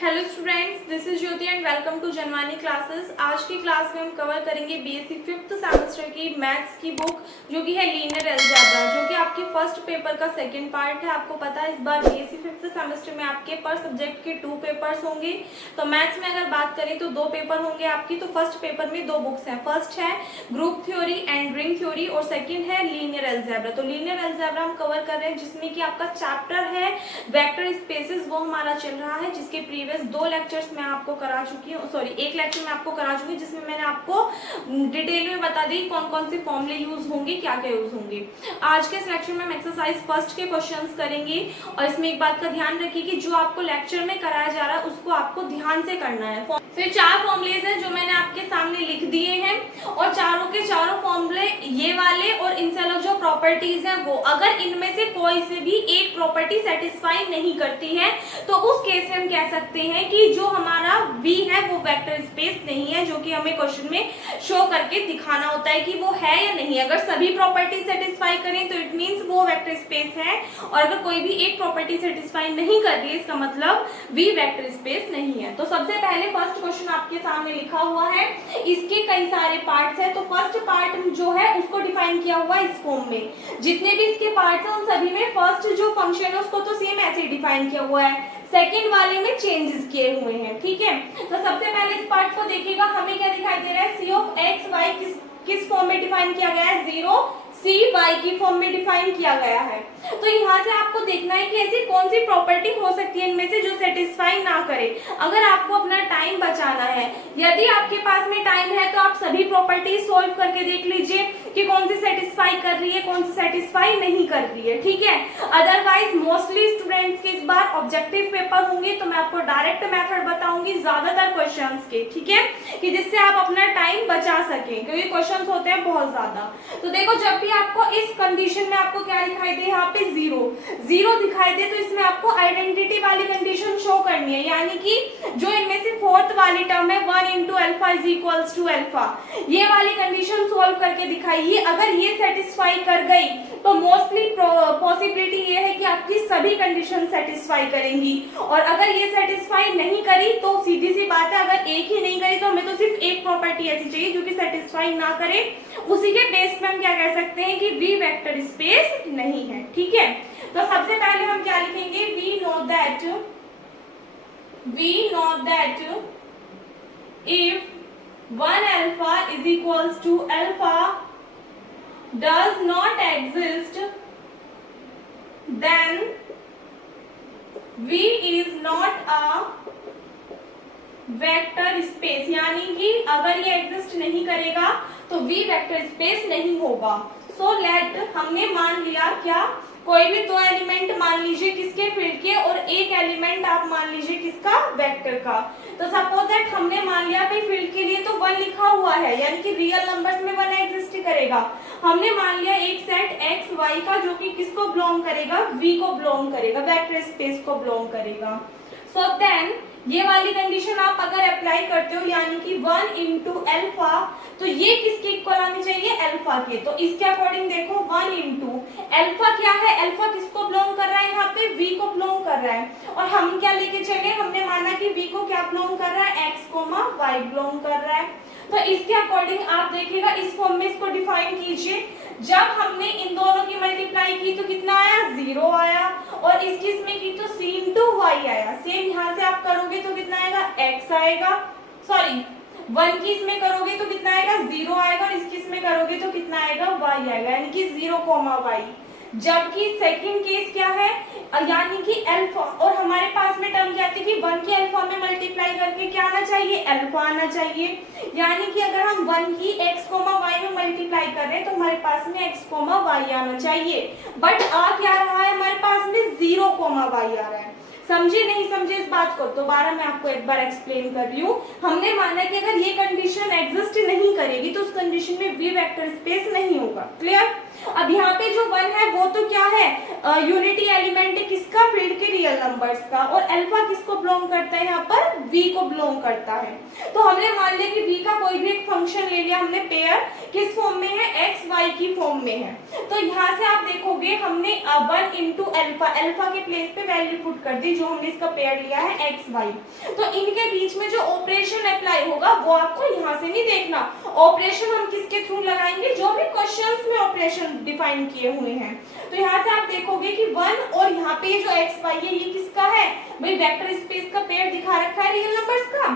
Hello students, this is Jyoti and welcome to Janvani classes. आज की class में हम कवर करेंगे बीएससी फिफ्थ सेमेस्टर की मैथ्स की बुक जो कि है लीनियर अलजेब्रा, जो कि आपके फर्स्ट पेपर का सेकंड पार्ट है। आपको पता है इस बार बीएससी फिफ्थ सेमेस्टर में आपके पर सब्जेक्ट के 2 पेपर्स होंगे। तो मैथ्स में अगर बात करें तो 2 पेपर होंगे आपकी। तो फर्स्ट पेपर में 2 बुक्स हैं। फर्स्ट है group theory and ring theory और सेकेंड है लीनियर अलजेब्रा। तो लीनियर अलजेब्रा हम कवर कर रहे हैं जिसमें कि आपका चैप्टर है वेक्टर स्पेसेस, वो हमारा चल रहा है, जिसके प्रीवियस 2 लेक्चर्स मैं आपको करा चुकी हूँ, सॉरी 1 लेक्चर मैं आपको करा चुकी हूँ, जिसमें मैंने आपको डिटेल में बता दी कौन कौन से फॉर्मूले यूज होंगे, क्या क्या यूज होंगे। आज के इस लेक्चर में हम एक्सरसाइज फर्स्ट के क्वेश्चंस करेंगे और इसमें एक बात का ध्यान रखिए कि जो आपको लेक्चर में कराया जा रहा है उसको आपको ध्यान से करना है। फिर 4 फॉर्मूलेज हैं जो मैंने आपके सामने लिख दिए हैं और चारों के चारों फॉर्मूले ये वाले और इनसे अलग जो प्रॉपर्टीज हैं वो, अगर इनमें से कोई से भी एक प्रॉपर्टी सेटिस्फाई नहीं करती है तो उस केस में हम कह सकते हैं कि जो हमारा V है वो वेक्टर स्पेस नहीं है, जो कि हमें क्वेश्चन में शो करके दिखाना होता है कि वो है या नहीं। अगर सभी प्रॉपर्टी सेटिस्फाई करें तो इट मींस वो वेक्टर स्पेस है, और अगर कोई भी एक प्रॉपर्टी सेटिस्फाई नहीं कर रही है इसका मतलब V वेक्टर स्पेस नहीं है। तो सबसे पहले फर्स्ट क्वेश्चन आपके सामने लिखा हुआ है, इसके कई सारे पार्ट्स हैं। तो फर्स्ट पार्ट जो है उसको डिफाइन किया हुआ है इस फॉर्म में। जितने भी इसके पार्ट्स हैं उन सभी में फर्स्ट जो फंक्शन है उसको तो सेम ऐसे ही डिफाइन किया हुआ है, सेकेंड वाले में चेंजेस किए हुए हैं। ठीक है, तो सबसे पहले इस पार्ट को देखिएगा, हमें क्या दिखाई दे रहा है, सी ऑफ एक्स वाई किस फॉर्म में डिफाइन किया गया है, 0 सी वाई की फॉर्म में डिफाइन किया गया है। तो यहाँ से आपको देखना है कि ऐसी कौन सी प्रॉपर्टी हो सकती है इनमें से जो सेटिस्फाई ना करे। अगर आपको अपना टाइम बचाना है, यदि आपके पास में टाइम है तो आप सभी प्रॉपर्टी सोल्व करके देख लीजिए कि कौन सी सेटिस्फाई कर रही है, कौन सी सेटिस्फाई नहीं कर रही है। ठीक है, अदरवाइज मोस्टली स्टूडेंट्स के इस बार ऑब्जेक्टिव पेपर होंगे तो मैं आपको डायरेक्ट मेथड बताऊंगी ज्यादातर क्वेश्चंस के। ठीक है, कि जिससे आप अपना टाइम बचा सकें, क्योंकि क्वेश्चंस होते हैं बहुत ज्यादा। तो देखो, जब भी आपको इस कंडीशन में आपको क्या दिखाई दे, यहाँ पे 0 दिखाई दे तो इसमें आपको आइडेंटिटी वाली कंडीशन शो करनी है, यानी कि जो इनमें से फोर्थ वाली टर्म है 1 into alpha is equals to alpha, ये वाली कंडीशन सोल्व करके दिखाइए। अगर ये सेटिस्फाई कर गई तो मोस्टली पॉसिबिलिटी ये है कि आपकी सभी कंडीशन सेटिस्फाई करेंगी, और अगर ये सेटिस्फाई नहीं करी तो सीधी सी बात है, अगर एक ही नहीं करी तो हमें तो सिर्फ एक प्रॉपर्टी ऐसी चाहिए जो कि सेटिस्फाई ना करे। उसी के बेस पे हम क्या कह सकते हैं कि V वेक्टर स्पेस नहीं है। ठीक है, तो सबसे पहले हम क्या लिखेंगे, we know that if 1 alpha is equals to alpha does not exist, then V is not a vector space, यानी कि अगर ये एग्जिस्ट नहीं करेगा तो V वेक्टर स्पेस नहीं होगा। सो लेट, हमने मान लिया क्या, कोई भी 2 एलिमेंट मान लीजिए किसके फील्ड के, और एक एलिमेंट आप मान लीजिए किसका, वेक्टर का। तो सपोज दैट हमने मान लिया भाई फील्ड के लिए तो 1 लिखा हुआ है, यानी कि रियल नंबर्स में 1 एग्जिस्ट करेगा। हमने मान लिया एक सेट एक्स वाई का जो कि किसको बिलोंग करेगा, V को बिलोंग करेगा, वेक्टर स्पेस को बिलोंग करेगा। सो देन ये वाली कंडीशन आप अगर अप्लाई करते हो, यानी कि 1 into अल्फा, तो ये किसके इक्वल आनी चाहिए, अल्फा के। तो इसके अकॉर्डिंग देखो 1 into अल्फा क्या है, अल्फा किसको बिलोंग कर रहा है, यहाँ पे V को बिलोंग कर रहा है। और हम क्या लेके चले, हमने माना कि V को क्या बिलोंग कर रहा है, x, y बिलोंग कर रहा है। तो इसके अकॉर्डिंग आप देखिएगा इस फॉर्म में इसको डिफाइन कीजिए। जब हमने इन दोनों की मल्टीप्लाई की तो कितना आया, 0 आया, और इसकी इसमें की तो c into y आया। सेम यहाँ से आप करोगे तो कितना आएगा, x आएगा, सॉरी 1 की इसमें करोगे तो कितना आएगा, 0 आएगा, और इसकी इसमें करोगे तो कितना आएगा, y आएगा, यानी कि 0, y। जबकि सेकंड केस क्या है, यानी कि अल्फा, और हमारे पास में टर्म क्या आती है कि 1 की अल्फा में मल्टीप्लाई करके क्या आना चाहिए, अल्फा आना चाहिए। यानी कि अगर हम 1 की x, y में मल्टीप्लाई कर रहे हैं तो हमारे पास में x, y आना चाहिए, बट आ क्या रहा है, हमारे पास में 0, y आ रहा है। समझे नहीं समझे इस बात को, दोबारा मैं आपको एक बार एक्सप्लेन कर रही हूँ। हमने माना कि अगर ये कंडीशन एग्जिस्ट नहीं करेगी तो उस कंडीशन में V वेक्टर स्पेस नहीं होगा। क्लियर, अब यहाँ पे जो 1 है वो तो क्या है, यूनिटी एलिमेंट है किसका, फील्ड के रियल नंबर्स का, और अल्फा किसको बिलोंग करता है, यहाँ पर V को बिलोंग करता है। तो हमने मान लिया कि V का कोई भी एक फंक्शन ले लिया हमने, पेयर किस फॉर्म में है, x y की फॉर्म में है। तो यहाँ से आप देखोगे हमने 1 into अल्फा, अल्फा के प्लेस पे वैल्यू पुट कर दी, जो हमने इसका पेयर लिया है एक्स वाई। तो इनके बीच में जो ऑपरेशन अप्लाई होगा वो आपको यहाँ से नहीं देखना। ऑपरेशन हम किसके थ्रू लगाएंगे, जो भी क्वेश्चंस में ऑपरेशन डिफाइन किए हुए हैं। तो यहाँ से आप देखोगे कि 1 और यहाँ पे जो एक्स वाई है ये किसका है भाई, वेक्टर स्पेस का पेयर दिखा रखा है रियल नंबर्स का।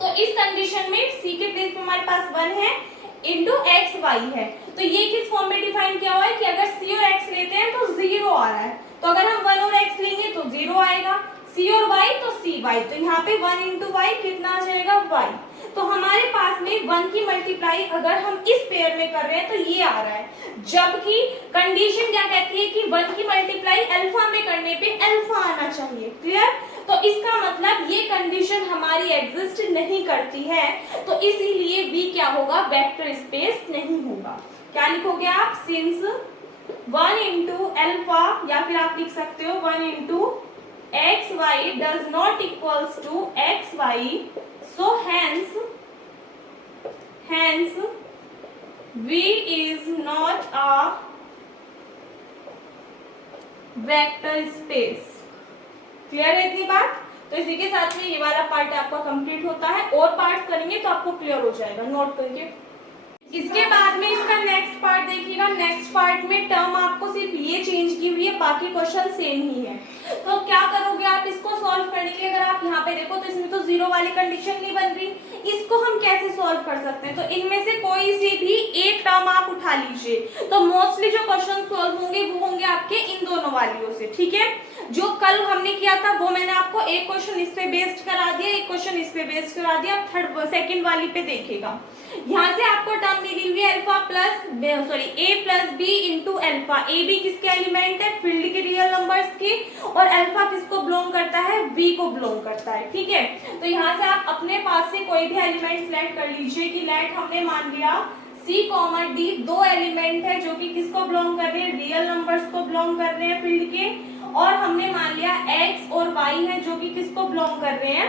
तो इस कंडीशन में सी के प्लेस पे हमारे पास 1 है इंटू एक्स वाई है। तो ये किस फॉर्म में डिफाइन किया हुआ है कि अगर सी और एक्स लेते हैं तो 0 आ रहा है, तो अगर हम 1 और एक्स लेंगे तो 0 आएगा, सी और वाई तो सी वाई। तो यहाँ पे 1 इंटू वाई कितना आ जाएगा वाई। तो हमारे पास में 1 की मल्टीप्लाई अगर हम इस पेयर में कर रहे हैं तो ये आ रहा है, जबकि कंडीशन क्या कहती है कि 1 की मल्टीप्लाई अल्फा में करने पे अल्फा आना चाहिए। क्लियर। तो इसका मतलब ये कंडीशन हमारी एग्जिस्ट नहीं करती है, तो इसीलिए V क्या होगा, वेक्टर स्पेस नहीं होगा। क्या लिखोगे आप, सिंस 1 इंटू अल्फा, या फिर आप लिख सकते हो 1 into X Y does not equals to X Y, so hence V is not a vector space। Clear है इतनी बात। तो इसी के साथ में ये वाला पार्ट आपका कंप्लीट होता है, और पार्ट करेंगे तो आपको क्लियर हो जाएगा, नोट करके। इसके बाद में इसका नेक्स्ट पार्ट देखिएगा। नेक्स्ट पार्ट में टर्म आपको सिर्फ ये चेंज की हुई है, बाकी क्वेश्चन सेम ही है। तो क्या करोगे आप इसको सॉल्व करने के लिए, अगर आप यहाँ पे देखो तो इसमें तो 0 वाली कंडीशन नहीं बन रही, इसको हम कैसे सॉल्व कर सकते हैं। तो इनमें से कोई सी भी एक टर्म आप उठा लीजिए, तो मोस्टली जो क्वेश्चन सॉल्व होंगे वो होंगे आपके इन दोनों वालियों से। ठीक है, जो कल हमने किया था वो मैंने आपको एक क्वेश्चन इस पे बेस्ड करा दिया, एक क्वेश्चन इस पे बेस्ड करा दिया, आप सेकंड वाली पे देखिएगा। यहाँ से आपको टर्म मिली हुई है alpha plus A plus B into alpha. A B किसके एलिमेंट है, फील्ड के रियल नंबर्स के, और अल्फा किसको बिलोंग करता है, बी को बिलोंग करता है। ठीक है, तो यहाँ से आप अपने पास से कोई भी एलिमेंट सिलेक्ट कर लीजिए कि लेट हमने मान लिया सी कॉमा डी दो एलिमेंट है जो कि किसको बिलोंग कर रहे हैं, रियल नंबर्स को बिलोंग कर रहे हैं फील्ड के, और हमने मान लिया x और y है जो कि किसको बिलोंग कर रहे हैं,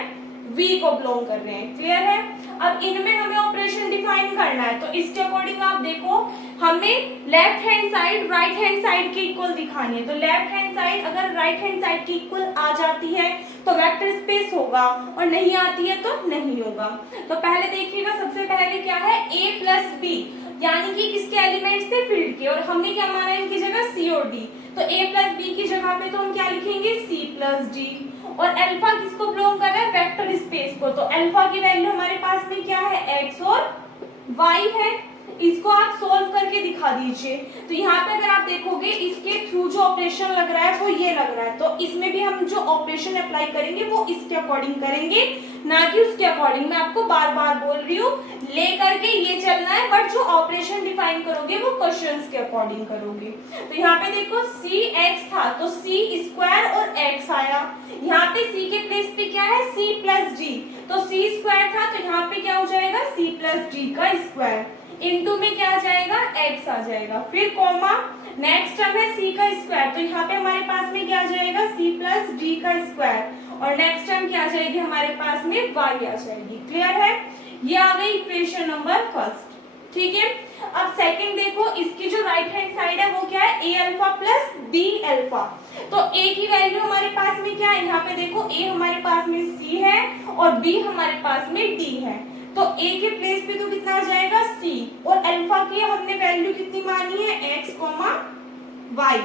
v को बिलोंग कर रहे हैं। क्लियर है। अब इनमें हमें ऑपरेशन डिफाइन करना है, तो इसके अकॉर्डिंग आप देखो हमें left hand side right hand side के इक्वल दिखानी है। तो लेफ्ट हैंड साइड अगर राइट हैंड साइड की इक्वल आ जाती है तो वेक्टर स्पेस होगा, और नहीं आती है तो नहीं होगा। तो पहले देखिएगा, सबसे पहले क्या है, a प्लस बी, यानी कि किसके एलिमेंट्स थे, फील्ड के, और हमने क्या माना इनकी जगह c और d। तो a प्लस बी की जगह पे तो हम क्या लिखेंगे, c प्लस d, और अल्फा किसको बिलोंग कर रहा है, वेक्टर स्पेस को। तो अल्फा की वैल्यू हमारे पास में क्या है, x और y है। इसको आप सोल्व करके दिखा दीजिए। तो यहाँ पे अगर आप देखोगे इसके थ्रू जो ऑपरेशन लग रहा है वो ये लग रहा है, तो इसमें भी हम जो ऑपरेशन अप्लाई करेंगे वो इसके अकॉर्डिंग करेंगे, ना कि उसके अकॉर्डिंग। मैं आपको बार बार बोल रही हूँ, ले करके ये चलना है, बट जो ऑपरेशन डिफाइन करोगे वो क्वेश्चंस के अकॉर्डिंग करोगे। तो यहाँ पे देखो सी एक्स था तो सी स्क्वायर और एक्स आया, यहाँ पे सी के प्लेस पे क्या है, सी प्लस डी, तो सी स्क्वायर था तो यहाँ पे क्या हो जाएगा, सी प्लस डी का स्क्वायर, इनटू में क्या आ जाएगा, x आ जाएगा, फिर कॉमा नेक्स्ट टर्म है c का स्क्वायर, तो यहाँ पे हमारे पास में क्या आ जाएगा, c प्लस डी का स्क्वायर, और नेक्स्ट टर्म क्या आ जाएगी हमारे पास में y आ जाएगी। क्लियर है, ये आ गई इक्वेशन नंबर फर्स्ट। ठीक है, अब सेकंड देखो, इसकी जो राइट हैंड साइड है वो क्या है, a alpha plus b alpha. तो a की वैल्यू हमारे पास में क्या है, यहाँ पे देखो a हमारे पास में c है और b हमारे पास में d है, तो a के प्लेस पे तो कितना आ जाएगा, c, और अल्फा की हमने वैल्यू कितनी मानी है, x, y,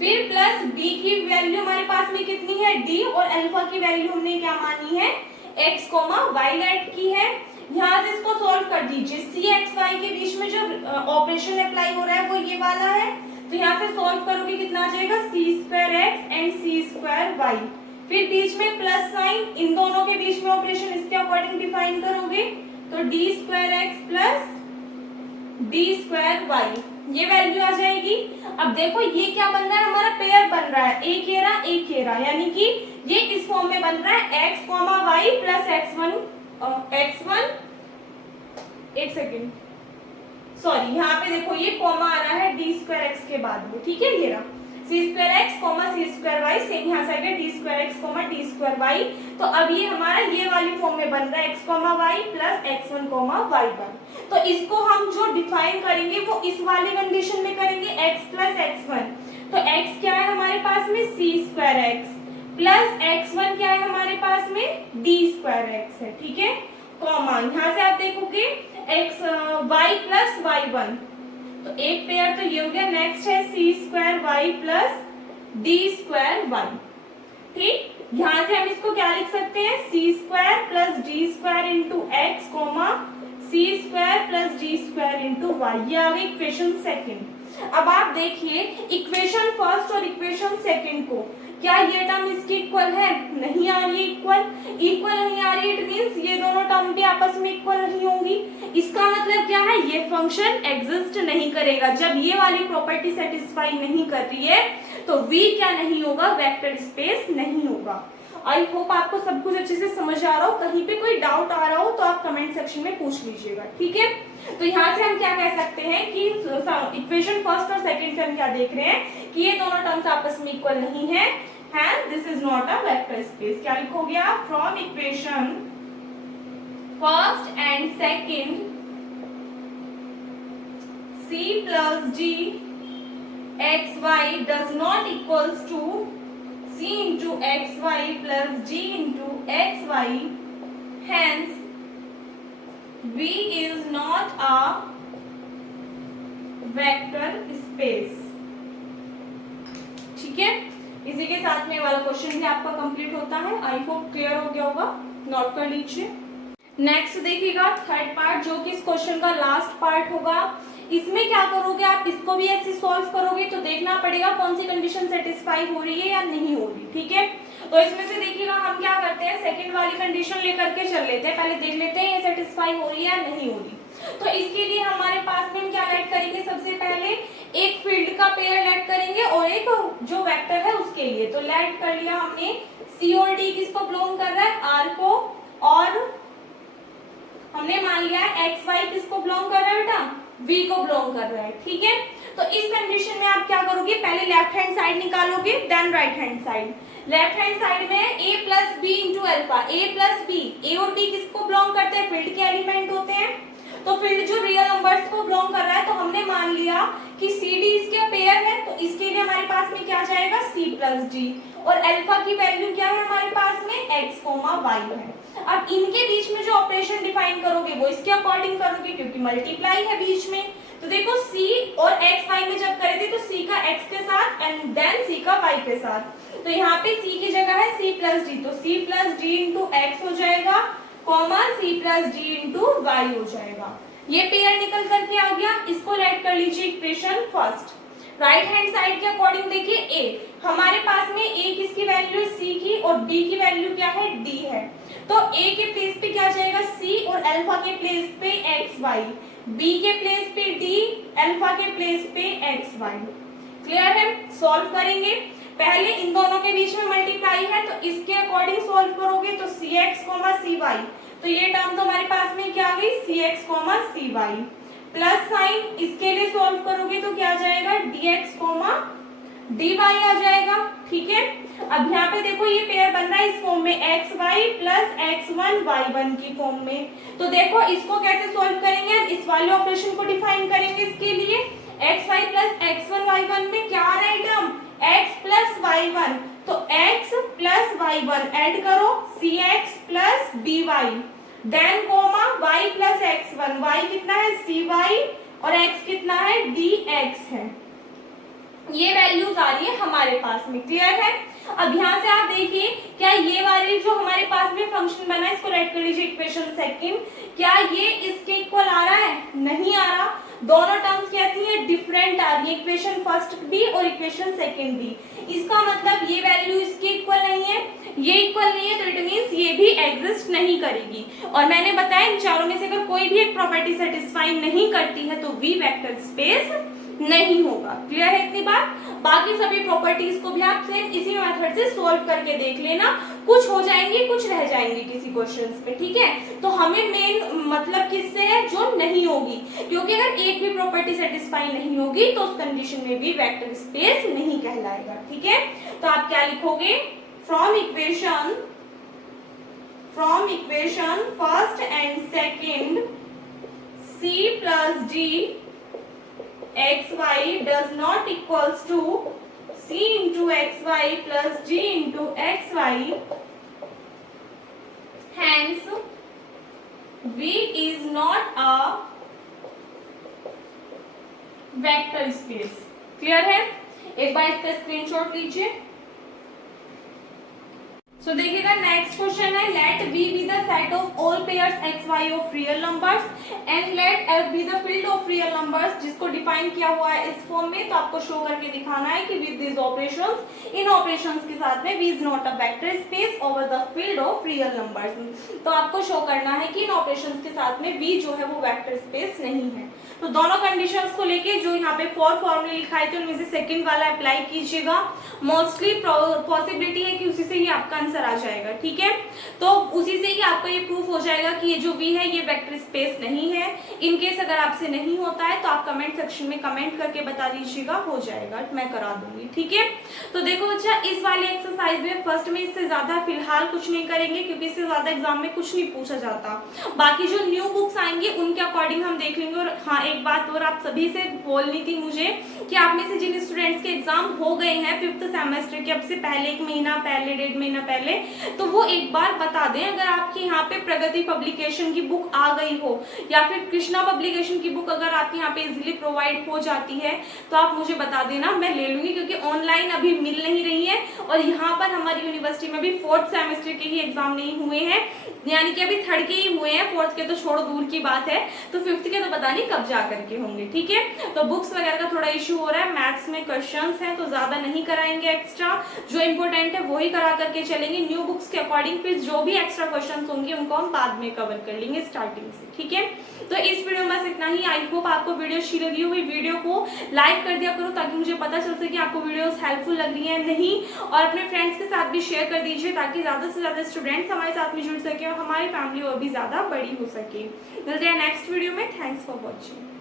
फिर प्लस b की वैल्यू हमारे पास में कितनी है, d, और अल्फा की वैल्यू हमने क्या मानी है, x, y लेट की है। यहाँ से इसको सॉल्व कर दीजिए, c x y के बीच में जो ऑपरेशन अप्लाई हो रहा है वो ये वाला है, तो यहाँ से सॉल्व करोगे कितना आ जाएगा, c square x and c square y, फिर बीच में प्लस साइन, इन दोनों के बीच में ऑपरेशन इसके अकॉर्डिंग डिफाइन करोगे, तो D square X plus D square Y, ये वैल्यू आ जाएगी। अब देखो ये क्या बन रहा है, हमारा पेयर बन रहा है, ए घेरा, यानी कि ये इस फॉर्म में बन रहा है X comma Y plus x1, एक सेकेंड, सॉरी यहाँ पे देखो ये कॉमा आ रहा है डी स्क्वायर एक्स के बाद में। ठीक है, घेरा C square X comma C square Y, same यहाँ से आएगा D square X comma D square Y. तो अब ये हमारा ये वाली फॉर्म में बन रहा है X comma Y plus x1 comma y1। तो इसको हम जो डिफाइन करेंगे वो इस वाली कंडीशन में करेंगे, x प्लस x1। तो x क्या है हमारे पास में, सी स्क्वायर एक्स प्लस x1 क्या है हमारे पास में, d स्क्वायर x है, ठीक है, कॉमा यहाँ से आप देखोगे x y प्लस y1, तो एक पेयर तो ये हो गया। नेक्स्ट है c square y plus d square y, ठीक। यहाँ से हम इसको क्या लिख सकते हैं, c square plus d square into X comma c square plus d square into Y, ये आ गई इक्वेशन सेकेंड। अब आप देखिए इक्वेशन फर्स्ट और इक्वेशन सेकेंड को, क्या ये टर्म इसकी इक्वल है, नहीं आ रही है, इक्वल नहीं आ रही है, इट मींस ये दोनों टर्म भी आपस में इक्वल नहीं होंगी। इसका मतलब क्या है, ये फंक्शन एग्जिस्ट नहीं करेगा। जब ये वाली प्रॉपर्टी सेटिस्फाई नहीं कर रही है तो v क्या नहीं होगा, वेक्टर स्पेस नहीं होगा। आई होप आपको सब कुछ अच्छे से समझ आ रहा हो। कहीं पे कोई डाउट आ रहा हो तो आप कमेंट सेक्शन में पूछ लीजिएगा, ठीक है। तो यहाँ से हम क्या कह सकते हैं कि इक्वेशन फर्स्ट और सेकंड से हम क्या देख रहे हैं कि ये दोनों टर्म्स आपस में इक्वल नहीं है, and this is not a vector space। क्या लिखोगे आप, from equation first and second c plus d xy does not equals to c into xy plus d into xy, hence v is not a vector space, ठीक है। इसी के साथ में ये वाला क्वेश्चन भी आपका कंप्लीट होता है। आई होप क्लियर हो गया होगा, नोट कर लीजिए। नेक्स्ट देखिएगा थर्ड पार्ट, जो कि इस क्वेश्चन का लास्ट पार्ट होगा। इसमें क्या करोगे आप, इसको भी ऐसे सॉल्व करोगे तो देखना पड़ेगा कौन सी कंडीशन सेटिस्फाई हो रही है या नहीं हो रही, ठीक है। तो इसमें से देखिएगा हम क्या करते हैं, सेकंड वाली कंडीशन लेकर के चल लेते हैं, पहले देख लेते हैं ये सेटिस्फाई हो रही है या नहीं हो रही। तो इसके लिए हमारे पास में हम क्या लेट करेंगे, सबसे पहले एक फील्ड का पेयर लेट करेंगे और एक जो वेक्टर है उसके लिए। तो लेट कर लिया हमने, सी और डी किसको बिलोंग कर रहा है, आर को, और हमने मान लिया एक्स वाई किसको बिलोंग कर रहा है बेटा, वी को बिलोंग कर रहा है, ठीक है। तो इस कंडीशन में आप क्या करोगे, पहले लेफ्ट हैंड साइड निकालोगे then right hand side. Left hand side में a plus B into alpha, A plus B, A और बी किसको बिलोंग करते हैं, फील्ड के एलिमेंट होते हैं। तो फील्ड जो रियल नंबर्स को बिलोंग कर रहा है, तो हमने मान लिया कि सी डी इसके पेयर है, तो इसके लिए हमारे पास में क्या जाएगा, सी प्लस डी, और अल्फा की वैल्यू क्या है हमारे पास में, एक्स कोमा वाई है। अब इनके बीच में जो ऑपरेशन डिफाइन करोगे वो इसके अकॉर्डिंग करोगे, क्योंकि मल्टीप्लाई है बीच में। तो देखो c और x y में जब करे थे तो c का x के साथ एंड देन c का y के साथ, तो यहाँ पे c की जगह है c प्लस डी, तो c plus D into X हो जाएगा, comma c plus D into Y हो जाएगा। ये पेयर निकल करके आ गया, इसको लेट कर लीजिए equation first. Right hand side के अकॉर्डिंग देखिए a, हमारे पास में a किसकी वैल्यू है, c की, और d की वैल्यू क्या है, d है। तो a के प्लेस पे क्या जाएगा, c, और अल्फा के प्लेस पे एक्स वाई, b के प्लेस पे d, अल्फा के प्लेस पे एक्स वाई। क्लियर है, सॉल्व करेंगे। पहले इन दोनों के बीच में मल्टीप्लाई है तो इसके अकॉर्डिंग सॉल्व करोगे, तो cx, cy, तो ये टर्म तो हमारे पास में क्या आ गई, cx, cy, प्लस साइन इसके लिए सॉल्व करोगे तो क्या आ जाएगा, dx, dy आ जाएगा, ठीक है। अब यहाँ पे देखो ये पेयर बन रहा है इस फॉर्म में, xy प्लस x1 y1 की फॉर्म में। तो देखो इसको कैसे सॉल्व करेंगे, इस वाले ऑपरेशन को डिफाइन करेंगे। इसके लिए xy प्लस x1 y1 में क्या आ रहा है टर्म, x प्लस y1, तो x प्लस y1 ऐड करो, cx plus dy, then comma y plus x1, y कितना है cy, और x कितना है dx है। ये वैल्यूज आ रही है हमारे पास में, क्लियर है। अब यहाँ से आप देखिए, क्या ये वाली जो हमारे पास में फंक्शन बना है, इसको राइट कर लीजिए इक्वेशन सेकंड, क्या ये इसके इक्वल आ रहा है, नहीं आ रहा। दोनों टर्म्स कैसी है, डिफरेंट आ रही है, इक्वेशन फर्स्ट भी और इक्वेशन सेकंड भी। इसका मतलब ये वैल्यू इसके इक्वल नहीं है, ये इक्वल नहीं है, तो इट मींस ये भी एग्जिस्ट नहीं करेगी। और मैंने बताया इन चारों में से अगर कोई भी एक प्रॉपर्टी सेटिस्फाई नहीं करती है तो वी वेक्टर स्पेस नहीं होगा। क्लियर है इतनी बात। बाकी सभी प्रॉपर्टीज को भी आप सेम इसी मेथड से सॉल्व करके देख लेना, कुछ हो जाएंगे कुछ रह जाएंगे किसी क्वेश्चंस पे, ठीक है। तो हमें मेन मतलब किससे है, जो नहीं होगी, क्योंकि अगर एक भी प्रॉपर्टी सेटिस्फाई नहीं होगी तो उस कंडीशन में भी वेक्टर स्पेस नहीं कहलाएगा, ठीक है। तो आप क्या लिखोगे, from equation first and second c plus d xy does not equals to c into xy plus g into xy. Hence, V is not a vector space. Clear है? एक बार इसका स्क्रीनशॉट लीजिए। सो देखिएगा नेक्स्ट क्वेश्चन है, let V be the set of all pairs x y of real numbers and let F be the field of real numbers, जिसको define किया हुआ है इस फॉर्म में। तो आपको शो करके दिखाना है कि with this operations, in operations के साथ में V is not a vector space over the field of real numbers. तो आपको शो करना है कि इन ऑपरेशंस के साथ में V जो है वो वेक्टर स्पेस नहीं है। तो दोनों कंडीशंस को लेके जो यहाँ पे 4 फॉर्मूले लिखाए थे उनमें से सेकंड वाला अप्लाई कीजिएगा। मोस्टली पॉसिबिलिटी है कि उसी से ही आपका आंसर आ जाएगा। ठीक है, तो उसी से ही आपका ये प्रूफ हो जाएगा कि ये जो V है ये वेक्टर स्पेस नहीं है। इन केस अगर आपसे नहीं होता है तो आप कमेंट सेक्शन में कमेंट करके बता दीजिएगा, हो जाएगा, मैं करा दूंगी। ठीक है, तो देखो बच्चा, इस वाले एक्सरसाइज में फर्स्ट में इससे ज्यादा फिलहाल कुछ नहीं करेंगे क्योंकि इससे ज्यादा एग्जाम में कुछ नहीं पूछा जाता। बाकी जो न्यू बुक्स आएंगी उनके अकॉर्डिंग हम देख लेंगे। और हाँ, एक बात और आप सभी से बोलनी थी मुझे कि आप में से जिन स्टूडेंट्स के एग्जाम हो गए हैं 5th सेमेस्टर के, अब से पहले 1 महीना पहले, 1.5 महीना पहले, तो वो एक बार बता दें। अगर आपके यहाँ पे प्रगति पब्लिकेशन की बुक आ गई हो या फिर कृष्णा पब्लिकेशन की बुक अगर आपके यहाँ पे इजीली प्रोवाइड हो जाती है तो आप मुझे बता देना, मैं ले लूंगी, क्योंकि ऑनलाइन अभी मिल नहीं रही है। और यहाँ पर हमारी यूनिवर्सिटी में भी 4th सेमेस्टर के ही एग्जाम नहीं हुए हैं, यानी कि अभी 3rd के ही हुए हैं, 4th के तो छोड़ो, दूर की बात है। तो 5th के तो पता नहीं कब जा करके होंगे। ठीक है, तो बुक्स वगैरह का थोड़ा इशू हो रहा है। मैथ्स में क्वेश्चंस हैं तो ज्यादा नहीं कराएंगे एक्स्ट्रा, जो इंपॉर्टेंट है वही करा करके चलेंगे। न्यू बुक्स के अकॉर्डिंग फिर जो भी एक्स्ट्रा क्वेश्चंस होंगे उनको हम बाद में कवर कर लेंगे स्टार्टिंग से। ठीक है, तो इस वीडियो में बस इतना ही। आई होप आपको वीडियो अच्छी लगी हुई। वीडियो को लाइक कर दिया करो ताकि मुझे पता चल सके आपको वीडियोस हेल्पफुल लग रही है नहीं, और अपने फ्रेंड्स के साथ भी शेयर कर दीजिए ताकि ज्यादा से ज्यादा स्टूडेंट्स हमारे साथ में जुड़ सके और हमारी फैमिली और भी ज्यादा बड़ी हो सके। मिलते हैं नेक्स्ट वीडियो में। Thanks for watching.